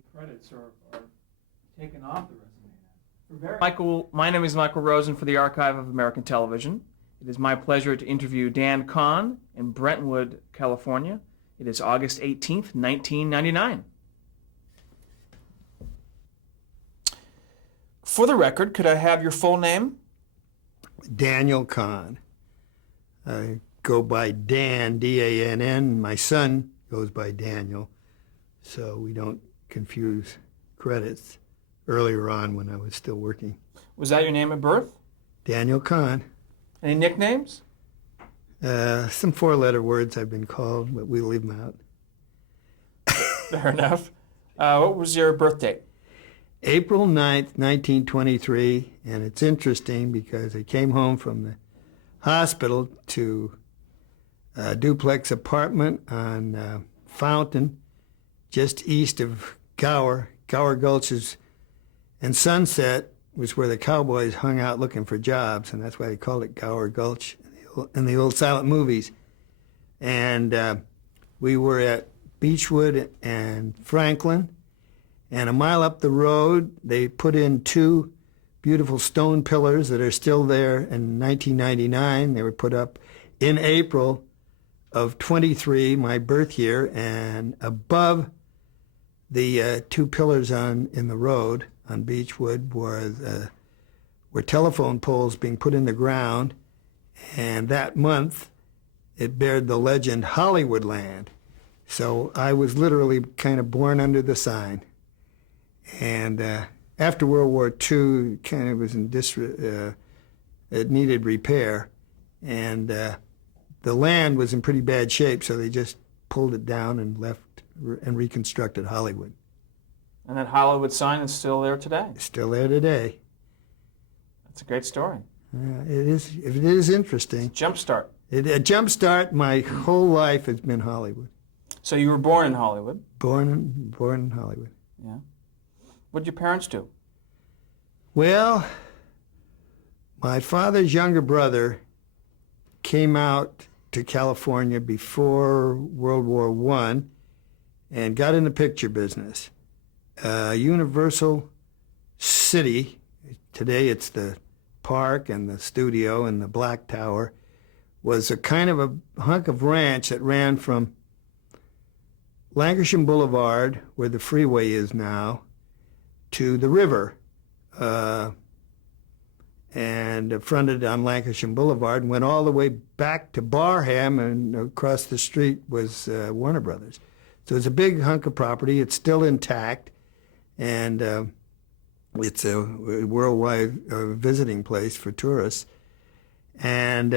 any credits are taken off the resume. Michael, my name is Michael Rosen for the Archive of American Television. It is my pleasure to interview Dan Cahn in Brentwood, California. It is August 18th, 1999. For the record, could I have your full name? Daniel Cahn. I go by Dan, D-A-N-N. My son goes by Daniel, so we don't confuse credits earlier on when I was still working. Was that your name at birth? Daniel Cahn. Any nicknames? Some four-letter words I've been called, but we'll leave them out. Fair enough. What was your birth date? April 9th, 1923, and it's interesting because I came home from the hospital to a duplex apartment on Fountain, just east of Gower. Gower Gulches and Sunset was where the cowboys hung out looking for jobs, and that's why they called it Gower Gulch in the old silent movies. And we were at Beechwood and Franklin, and a mile up the road, they put in two beautiful stone pillars that are still there in 1999. They were put up in April of 23, my birth year, and above the two pillars in the road on Beechwood were telephone poles being put in the ground, and that month it bared the legend Hollywoodland. So I was literally kind of born under the sign. And after World War II, it kind of was it needed repair, and the land was in pretty bad shape, so they just pulled it down and left and reconstructed Hollywood. And that Hollywood sign is still there today. It's still there today. That's a great story. It is interesting. Jumpstart. A jumpstart. My whole life has been Hollywood. So you were born in Hollywood? Born in Hollywood. Yeah. What did your parents do? Well, my father's younger brother came out to California before World War I and got in the picture business. Universal City, today it's the park and the studio and the Black Tower, was a kind of a hunk of ranch that ran from Lancashire Boulevard, where the freeway is now, to the river, and fronted on Lancashire Boulevard and went all the way back to Barham, and across the street was Warner Brothers. So it's a big hunk of property. It's still intact, and it's a worldwide visiting place for tourists. And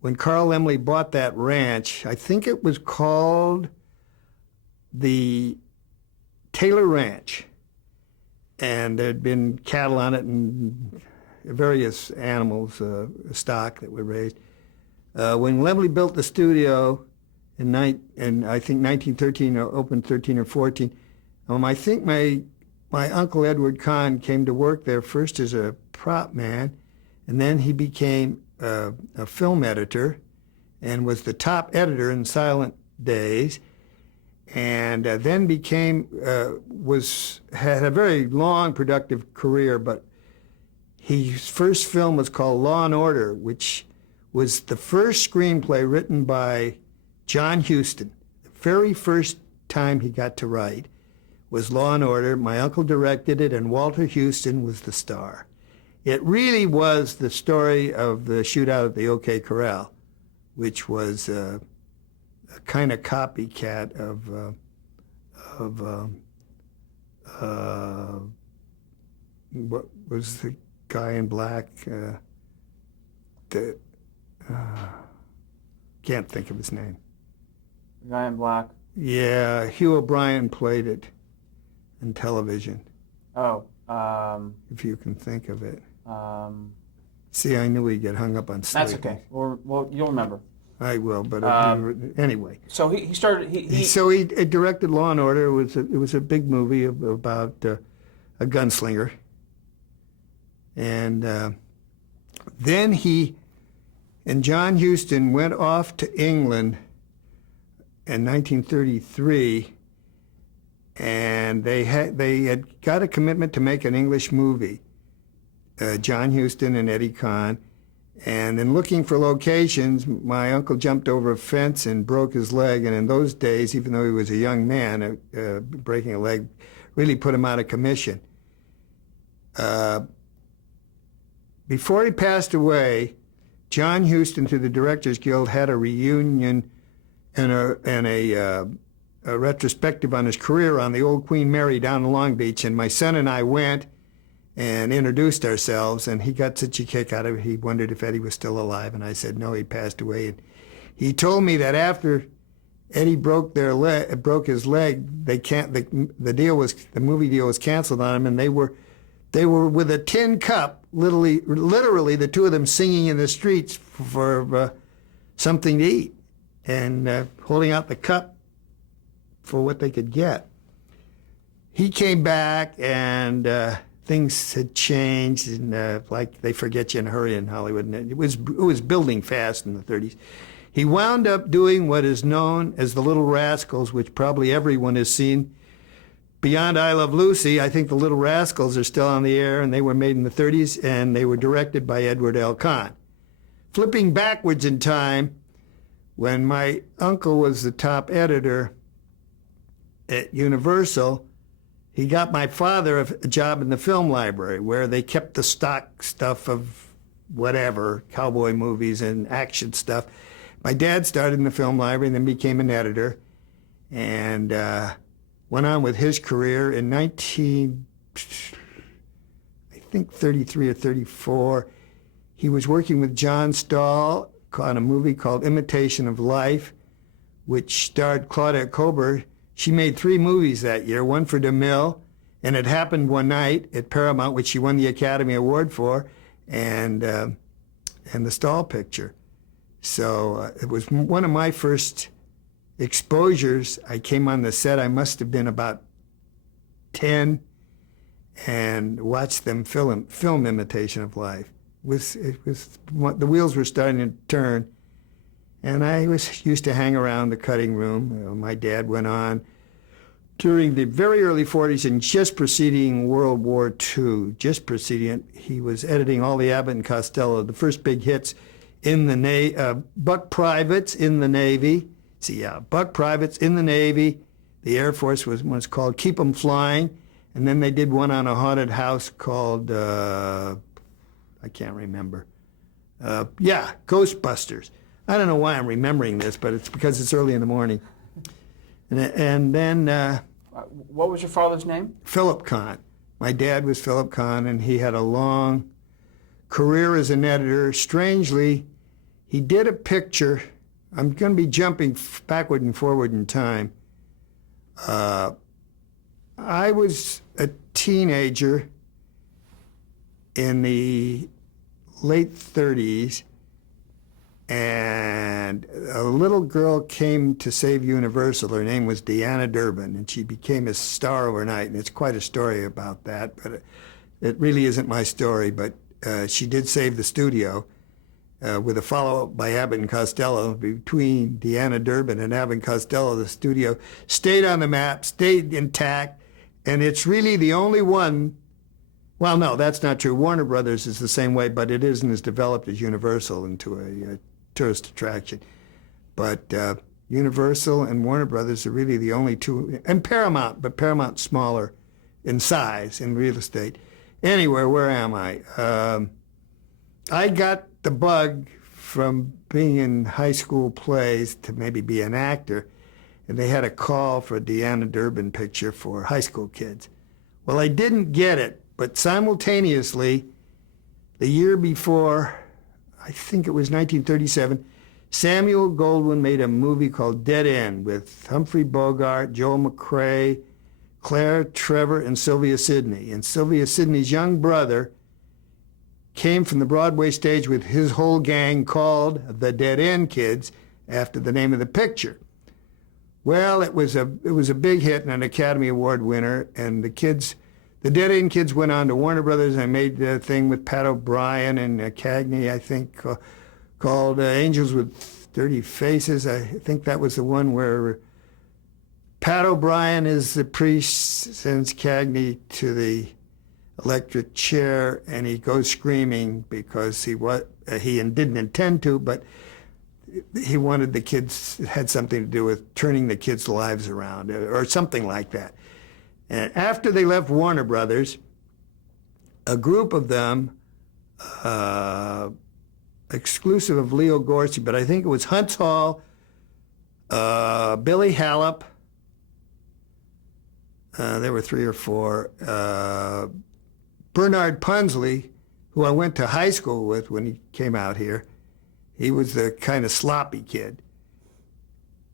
when Carl Laemmle bought that ranch, I think it was called the Taylor Ranch, and there'd been cattle on it and various animals, stock that were raised. When Laemmle built the studio in I think 1913, or opened 13 or 14, I think my uncle Edward Cahn came to work there first as a prop man, and then he became a film editor and was the top editor in silent days, and then had a very long, productive career. But his first film was called Law and Order, which was the first screenplay written by John Huston. The very first time he got to write was Law and Order. My uncle directed it, and Walter Huston was the star. It really was the story of the shootout at the OK Corral, which was a kind of copycat of what was the guy in black? Can't think of his name. The guy in black? Yeah, Hugh O'Brien played it in television. Oh. If you can think of it. See, I knew we'd get hung up on sleep. That's okay. Well, you'll remember. I will, but anyway. So he started. So he directed Law and Order. It was a big movie about a gunslinger, and then he and John Huston went off to England in 1933, and and they had got a commitment to make an English movie. John Huston and Eddie Cahn. And in looking for locations, my uncle jumped over a fence and broke his leg. And in those days, even though he was a young man, breaking a leg really put him out of commission. Before he passed away, John Huston, through the Directors Guild, had a reunion and a retrospective on his career on the old Queen Mary down in Long Beach. And my son and I went and introduced ourselves, and he got such a kick out of it. He wondered if Eddie was still alive, and I said no, he passed away. And he told me that after Eddie broke his leg, the movie deal was canceled on him, and they were with a tin cup, literally the two of them singing in the streets for something to eat, and holding out the cup for what they could get. He came back, and things had changed, and like they forget you in a hurry in Hollywood. And it was building fast in the 30s. He wound up doing what is known as The Little Rascals, which probably everyone has seen. Beyond I Love Lucy, I think The Little Rascals are still on the air, and they were made in the 30s, and they were directed by Edward L. Cahn. Flipping backwards in time, when my uncle was the top editor at Universal, he got my father a job in the film library, where they kept the stock stuff of whatever, cowboy movies and action stuff. My dad started in the film library and then became an editor, and went on with his career. In 33 or 34, he was working with John Stahl on a movie called Imitation of Life, which starred Claudette Colbert. She made 3 movies that year, one for DeMille, and It Happened One Night at Paramount, which she won the Academy Award for, and the Stahl picture. So it was one of my first exposures. I came on the set, I must have been about 10, and watched them film Imitation of Life. It was the wheels were starting to turn. And I used to hang around the cutting room. My dad went on during the very early 40s and just preceding World War II, he was editing all the Abbott and Costello, the first big hits in the Buck Privates in the Navy. Buck Privates in the Navy. The Air Force was called Keep 'em Flying. And then they did one on a haunted house called, I can't remember. Ghostbusters. I don't know why I'm remembering this, but it's because it's early in the morning. And then... what was your father's name? Philip Cahn. My dad was Philip Cahn, and he had a long career as an editor. Strangely, he did a picture. I'm going to be jumping backward and forward in time. I was a teenager in the late 30s, and a little girl came to save Universal. Her name was Deanna Durbin, and she became a star overnight, and it's quite a story about that, but it really isn't my story. But she did save the studio with a follow-up by Abbott and Costello. Between Deanna Durbin and Abbott and Costello, the studio stayed on the map, stayed intact, and it's really the only one. Well, no, that's not true. Warner Brothers is the same way, but it isn't as developed as Universal into a tourist attraction. But Universal and Warner Brothers are really the only two, and Paramount, but Paramount's smaller in size in real estate. Anyway, where am I? I got the bug from being in high school plays to maybe be an actor, and they had a call for a Deanna Durbin picture for high school kids. Well, I didn't get it, but simultaneously, the year before, I think it was 1937, Samuel Goldwyn made a movie called Dead End with Humphrey Bogart, Joel McCrea, Claire Trevor, and Sylvia Sidney. And Sylvia Sidney's young brother came from the Broadway stage with his whole gang called the Dead End Kids after the name of the picture. Well, it was a big hit and an Academy Award winner, and the Dead End Kids went on to Warner Brothers and made a thing with Pat O'Brien and Cagney, I think, called Angels with Dirty Faces. I think that was the one where Pat O'Brien is the priest, sends Cagney to the electric chair, and he goes screaming because he didn't intend to, but he wanted the kids, it had something to do with turning the kids' lives around or something like that. And after they left Warner Brothers, a group of them, exclusive of Leo Gorcey, but I think it was Huntz Hall, Billy Hallop, there were 3 or 4, Bernard Punsley, who I went to high school with when he came out here. He was the kind of sloppy kid.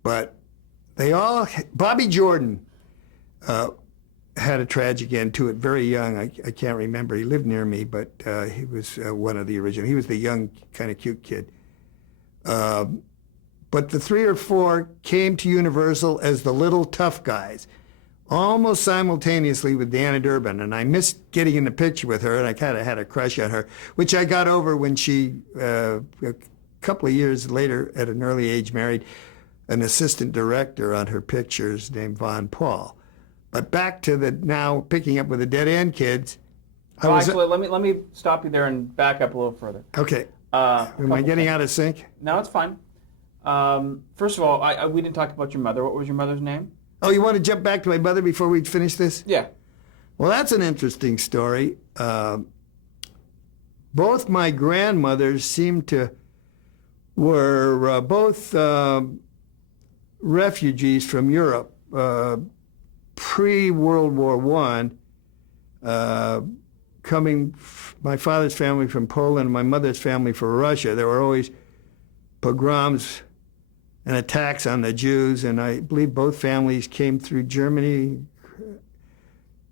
But Bobby Jordan had a tragic end to it, very young. I can't remember. He lived near me, but he was one of the original. He was the young, kind of cute kid. But the 3 or 4 came to Universal as the little tough guys, almost simultaneously with Deanna Durbin. And I missed getting in the picture with her, and I kind of had a crush on her, which I got over when she, a couple of years later, at an early age, married an assistant director on her pictures named Von Paul. But back to the now picking up with the Dead End Kids. Actually, let me stop you there and back up a little further. Okay. Am I getting out of sync? No, it's fine. First of all, we didn't talk about your mother. What was your mother's name? Oh, you want to jump back to my mother before we finish this? Yeah. Well, that's an interesting story. Both my grandmothers were both refugees from Europe, pre-World War I, my father's family from Poland and my mother's family from Russia. There were always pogroms and attacks on the Jews, and I believe both families came through Germany,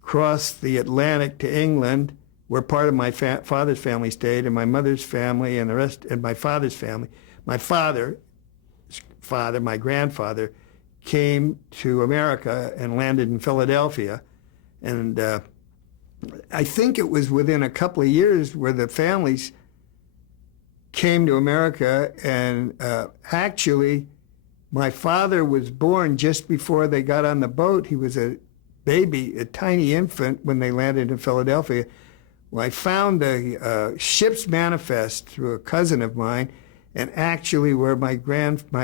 crossed the Atlantic to England, where part of my father's family stayed, and my mother's family and the rest, and my father's family. My my grandfather, came to America and landed in Philadelphia, and I think it was within a couple of years where the families came to America, and actually my father was born just before they got on the boat. He was a baby, a tiny infant, when they landed in Philadelphia. Well, I found a ship's manifest through a cousin of mine, and actually where my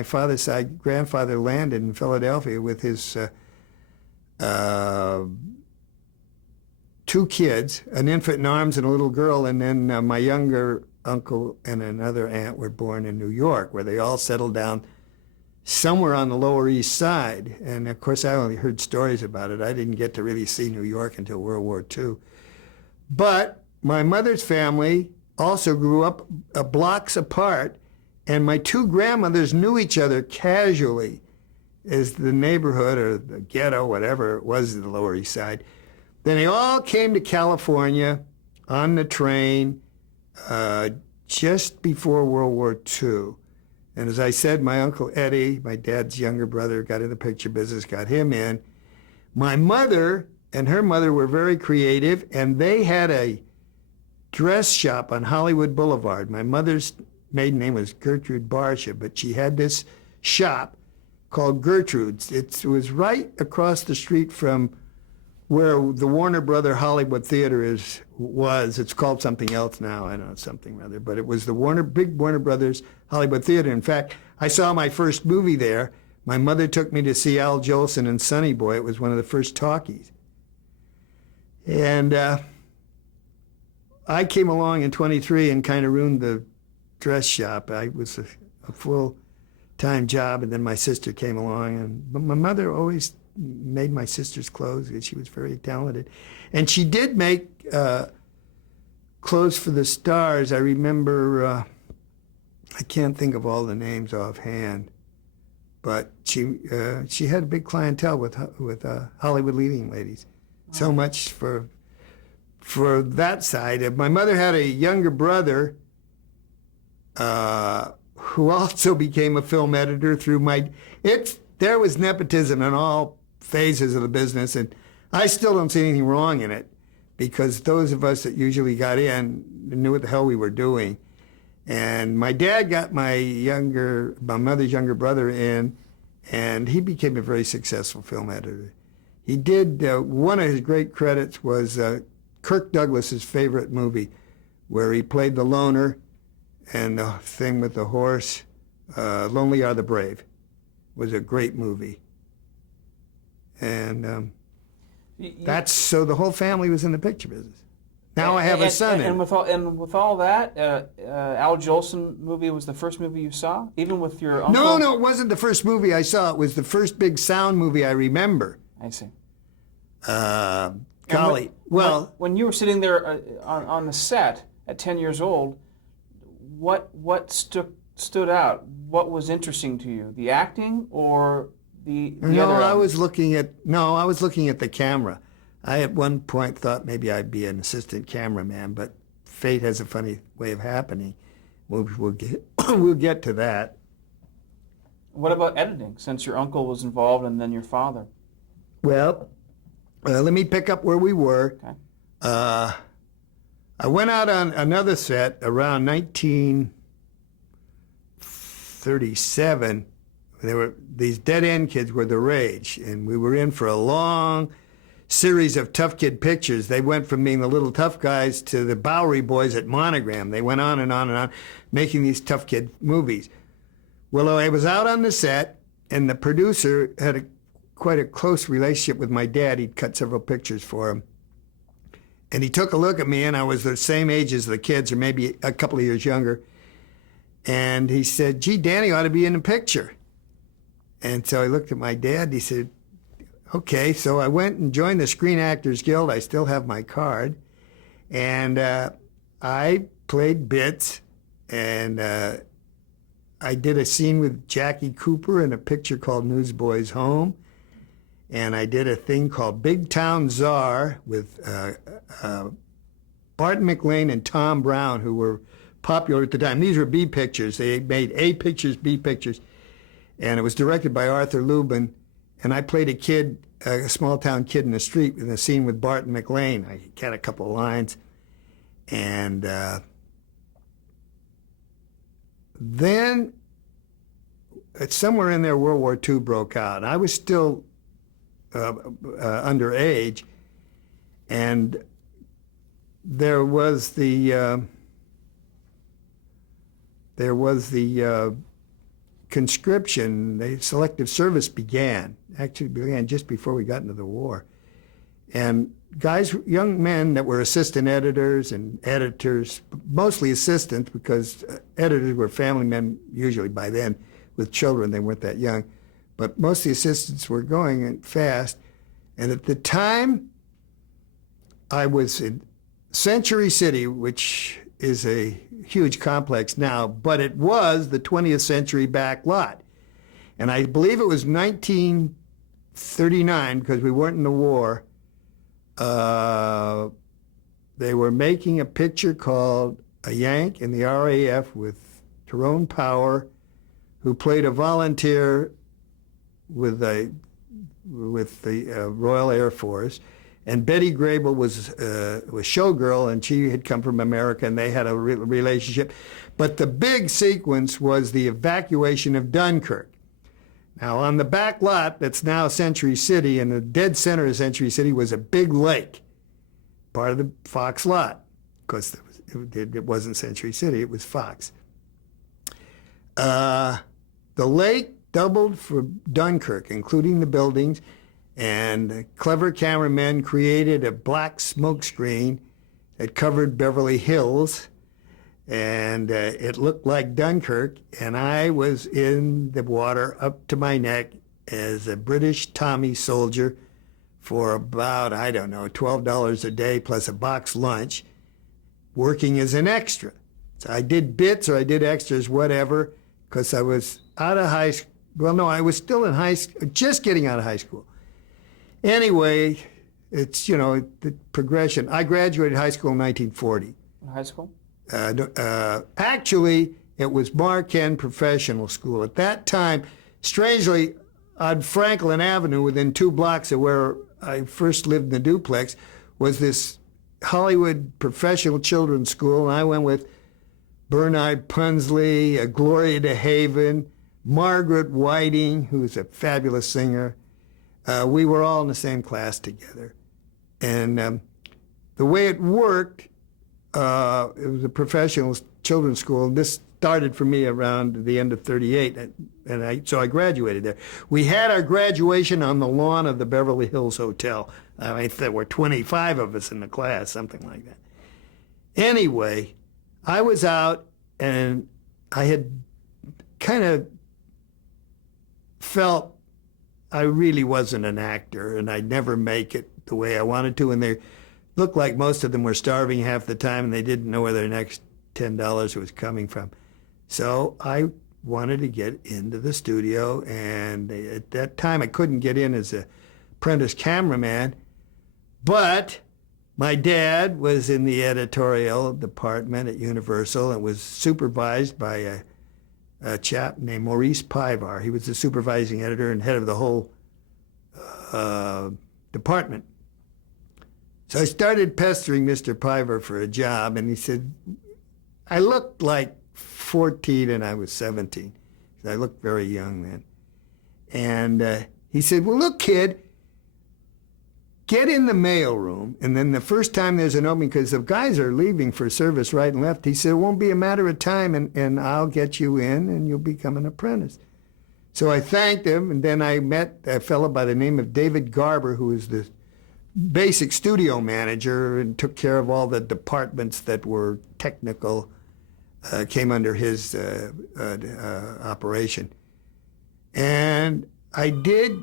father's side grandfather landed in Philadelphia with his 2 kids, an infant in arms and a little girl, and then my younger uncle and another aunt were born in New York, where they all settled down somewhere on the Lower East Side. And of course, I only heard stories about it. I didn't get to really see New York until World War II. But my mother's family also grew up blocks apart, and my 2 grandmothers knew each other casually as the neighborhood or the ghetto, whatever it was, in the Lower East Side. Then they all came to California on the train just before World War II. And as I said, my Uncle Eddie, my dad's younger brother, got in the picture business, got him in. My mother and her mother were very creative, and they had a dress shop on Hollywood Boulevard. My mother's maiden name was Gertrude Barsha, but she had this shop called Gertrude's. It was right across the street from where the Warner Brother Hollywood Theater was. It's called something else now. I don't know, something rather. But it was the big Warner Brothers Hollywood Theater. In fact, I saw my first movie there. My mother took me to see Al Jolson and Sonny Boy. It was one of the first talkies. And I came along in 23 and kind of ruined the dress shop. I was a full-time job, and then my sister came along. But my mother always made my sister's clothes because she was very talented. And she did make clothes for the stars. I remember, I can't think of all the names offhand, but she had a big clientele with Hollywood leading ladies. Wow. So much for that side. My mother had a younger brother who also became a film editor through there was nepotism in all phases of the business, and I still don't see anything wrong in it, because those of us that usually got in knew what the hell we were doing. And my dad got my mother's younger brother in, and he became a very successful film editor. He did, one of his great credits was Kirk Douglas's favorite movie, where he played the loner and the thing with the horse, Lonely Are the Brave. Was a great movie. And that's, so the whole family was in the picture business. Now I have a son in it. With all that, Al Jolson movie was the first movie you saw, even with your uncle? No, it wasn't the first movie I saw. It was the first big sound movie I remember. I see. Golly, when you were sitting there on the set at 10 years old, what stood out? What was interesting to you? The acting or the no, other? I was looking at the camera. I at one point thought maybe I'd be an assistant cameraman, but fate has a funny way of happening. We'll get to that. What about editing, since your uncle was involved and then your father? Well, let me pick up where we were. Okay. I went out on another set around 1937. These dead-end kids were the rage, and we were in for a long series of tough kid pictures. They went from being the little tough guys to the Bowery Boys at Monogram. They went on and on and on, making these tough kid movies. Well, I was out on the set, and the producer had quite a close relationship with my dad. He'd cut several pictures for him. And he took a look at me, and I was the same age as the kids, or maybe a couple of years younger. And he said, "Gee, Danny ought to be in the picture." And so I looked at my dad, and he said, "Okay." So I went and joined the Screen Actors Guild. I still have my card. And I played bits, and I did a scene with Jackie Cooper in a picture called Newsboys Home. And I did a thing called Big Town Czar with Barton McLean and Tom Brown, who were popular at the time. These were B pictures. They made A pictures, B pictures. And it was directed by Arthur Lubin. And I played a kid, a small town kid in the street in a scene with Barton McLean. I had a couple of lines. And then somewhere in there, World War II broke out. And I was still underage, and there was the conscription. The selective service began just before we got into the war, and young men that were assistant editors and editors, mostly assistants because editors were family men usually by then with children. They weren't that young. But most of the assistants were going fast. And at the time, I was in Century City, which is a huge complex now, but it was the 20th Century back lot. And I believe it was 1939, because we weren't in the war. They were making a picture called A Yank in the RAF with Tyrone Power, who played a volunteer with the Royal Air Force, and Betty Grable was showgirl, and she had come from America, and they had a relationship. But the big sequence was the evacuation of Dunkirk. Now, on the back lot that's now Century City, in the dead center of Century City, was a big lake, part of the Fox lot, because it wasn't Century City, it was Fox. The lake doubled for Dunkirk, including the buildings, and clever cameramen created a black smoke screen that covered Beverly Hills, and it looked like Dunkirk, and I was in the water up to my neck as a British Tommy soldier for about, I don't know, $12 a day plus a box lunch, working as an extra. So I did bits or I did extras, whatever, because I was out of high school. Well, no, I was still in high school, just getting out of high school. Anyway, it's, the progression. I graduated high school in 1940. High school? Actually, it was Marken Professional School. At that time, strangely, on Franklin Avenue, within 2 blocks of where I first lived in the duplex, was this Hollywood Professional Children's School, and I went with Bernard Punsley, Gloria DeHaven, Margaret Whiting, who's a fabulous singer. We were all in the same class together. And the way it worked, it was a professional children's school. This started for me around the end of 38, so I graduated there. We had our graduation on the lawn of the Beverly Hills Hotel. I mean, there were 25 of us in the class, something like that. Anyway, I was out, and I had kind of felt I really wasn't an actor, and I'd never make it the way I wanted to, and they looked like most of them were starving half the time, and they didn't know where their next $10 was coming from. So I wanted to get into the studio, and at that time I couldn't get in as an apprentice cameraman, but my dad was in the editorial department at Universal and was supervised by a chap named Maurice Pivar. He was the supervising editor and head of the whole department. So I started pestering Mr. Pivar for a job, and he said, I looked like 14 and I was 17. I looked very young then. And he said, well, look, kid, get in the mailroom, and then the first time there's an opening, because the guys are leaving for service right and left, he said, it won't be a matter of time, and I'll get you in, and you'll become an apprentice. So I thanked him, and then I met a fellow by the name of David Garber, who was the basic studio manager and took care of all the departments that were technical, came under his operation. And I did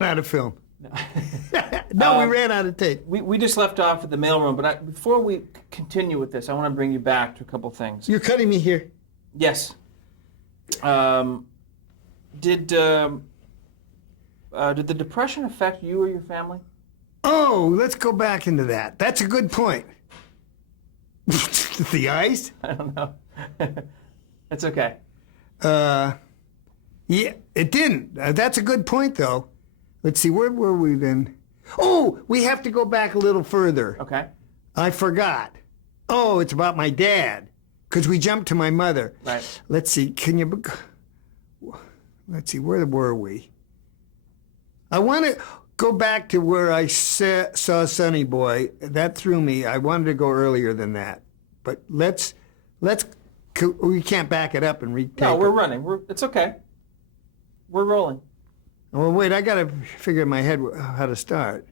out of film. No, we ran out of tape. We just left off at the mailroom, but before we continue with this, I want to bring you back to a couple things. You're cutting me here. Yes. Did the Depression affect you or your family? Oh, let's go back into that. That's a good point. The ice? I don't know. That's okay. Yeah, it didn't. That's a good point, though. Let's see, where were we then? Oh, we have to go back a little further. Okay. I forgot. Oh, it's about my dad, because we jumped to my mother. Right. Let's see, where were we? I want to go back to where I saw Sonny Boy. That threw me. I wanted to go earlier than that. But we can't back it up and retake it. No, we're running. It's okay. We're rolling. Well, wait, I got to figure in my head how to start.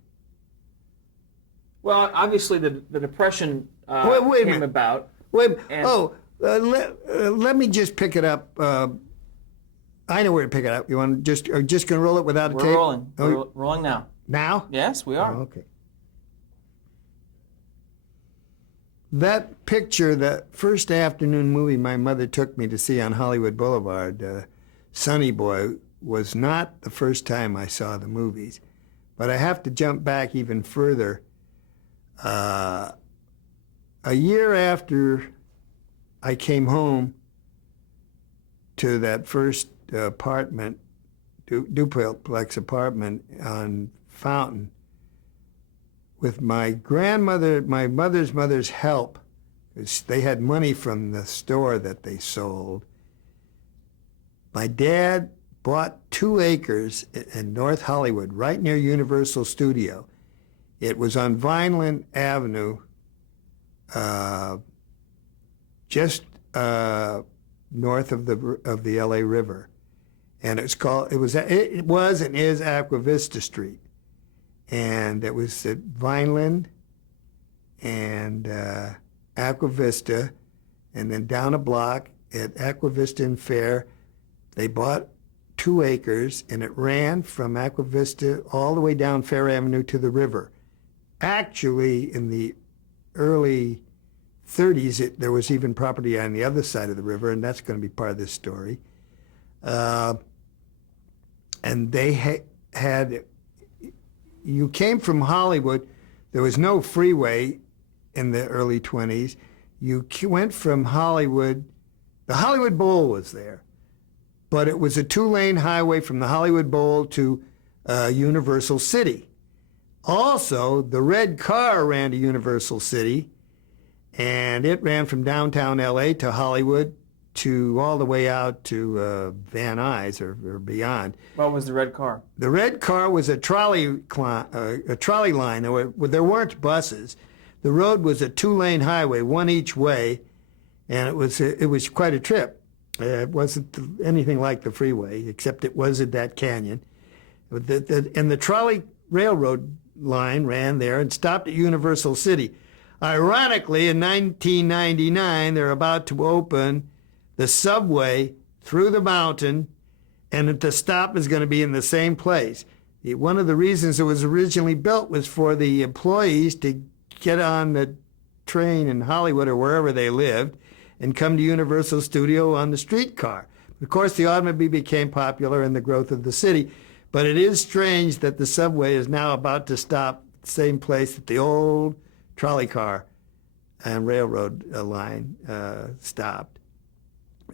Well, obviously the Depression wait came about. Wait, let me just pick it up. I know where to pick it up. You want to just going to roll it without a tape? We're rolling. Oh, We're rolling now. Now? Yes, we are. Oh, okay. That picture, that first afternoon movie my mother took me to see on Hollywood Boulevard, Sonny Boy, was not the first time I saw the movies. But I have to jump back even further. A year after I came home to that first apartment, duplex apartment on Fountain, with my grandmother, my mother's help, because they had money from the store that they sold. My dad bought 2 acres in North Hollywood, right near Universal Studio. It was on Vineland Avenue, just north of the LA River, and it was and is Aqua Vista Street, and it was at Vineland and Aqua Vista, and then down a block at Aqua Vista and Fair. They bought 2 acres, and it ran from Aqua Vista all the way down Fair Avenue to the river. Actually, in the early 30s, there was even property on the other side of the river, and that's going to be part of this story. And they had, you came from Hollywood, there was no freeway in the early 20s. You went from Hollywood, the Hollywood Bowl was there, but it was a 2-lane highway from the Hollywood Bowl to Universal City. Also, the red car ran to Universal City, and it ran from downtown LA to Hollywood to all the way out to Van Nuys or beyond. What was the red car? The red car was a trolley line. There weren't buses. The road was a two-lane highway, one each way, and it was quite a trip. It wasn't anything like the freeway, except it was in that canyon. And the trolley railroad line ran there and stopped at Universal City. Ironically, in 1999, they're about to open the subway through the mountain, and the stop is going to be in the same place. One of the reasons it was originally built was for the employees to get on the train in Hollywood or wherever they lived and come to Universal Studio on the streetcar. Of course, the automobile became popular in the growth of the city, but it is strange that the subway is now about to stop at the same place that the old trolley car and railroad line stopped.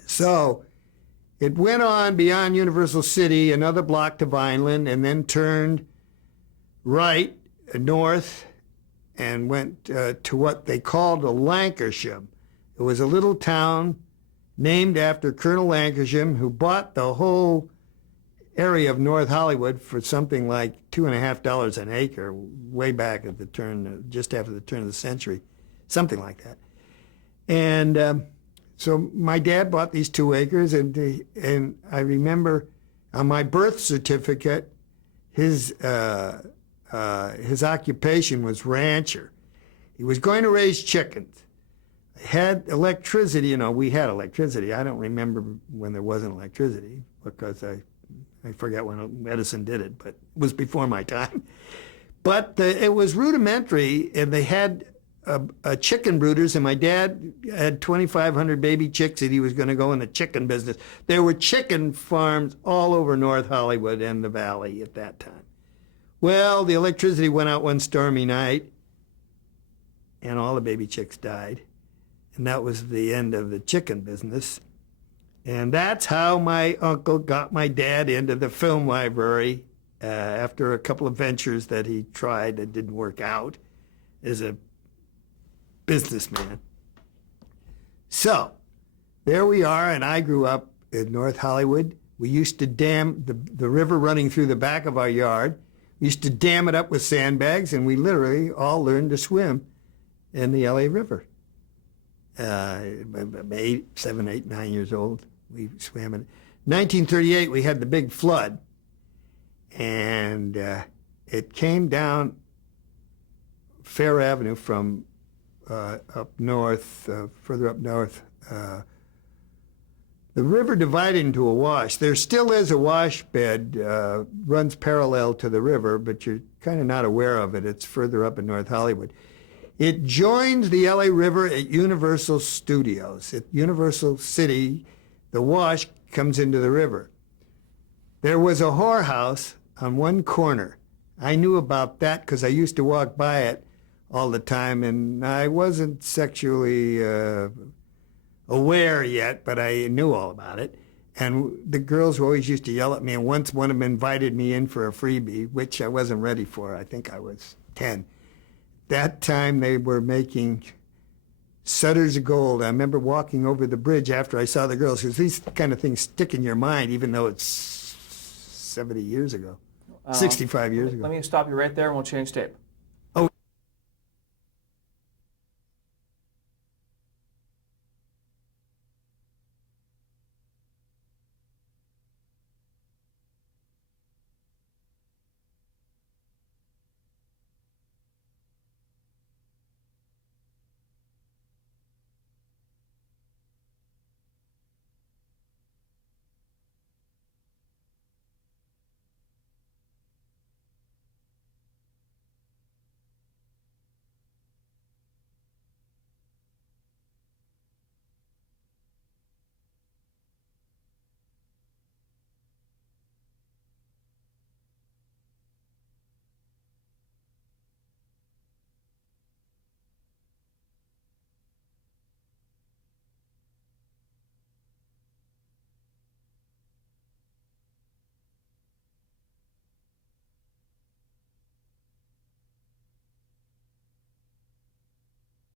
So it went on beyond Universal City, another block to Vineland, and then turned right north and went to what they called Lancashire. It was a little town named after Colonel Lancashire, who bought the whole area of North Hollywood for something like $2.50 an acre way back at the turn, just after the turn of the century, something like that. And so my dad bought these 2 acres, and I remember on my birth certificate, his occupation was rancher. He was going to raise chickens. Had electricity, we had electricity. I don't remember when there wasn't electricity because I forget when Edison did it, but it was before my time. But it was rudimentary, and they had chicken brooders, and my dad had 2,500 baby chicks, and he was going to go in the chicken business. There were chicken farms all over North Hollywood and the valley at that time. Well, the electricity went out one stormy night, and all the baby chicks died. And that was the end of the chicken business. And that's how my uncle got my dad into the film library after a couple of ventures that he tried that didn't work out as a businessman. So there we are, and I grew up in North Hollywood. We used to dam the river running through the back of our yard. We used to dam it up with sandbags, and we literally all learned to swim in the LA River. 7, 8, 9 years old, we swam in it. 1938, we had the big flood, and it came down Fair Avenue from up north, further up north. The river divided into a wash. There still is a wash bed, runs parallel to the river, but you're kind of not aware of it. It's further up in North Hollywood. It joins the LA River at Universal Studios. At Universal City, the wash comes into the river. There was a whorehouse on one corner. I knew about that because I used to walk by it all the time, and I wasn't sexually aware yet, but I knew all about it. And the girls always used to yell at me, and once one of them invited me in for a freebie, which I wasn't ready for. I think I was 10. That time they were making Sutters of Gold. I remember walking over the bridge after I saw the girls, because these kind of things stick in your mind, even though it's 70 years ago, 65 years ago. Let me stop you right there, and we'll change tape.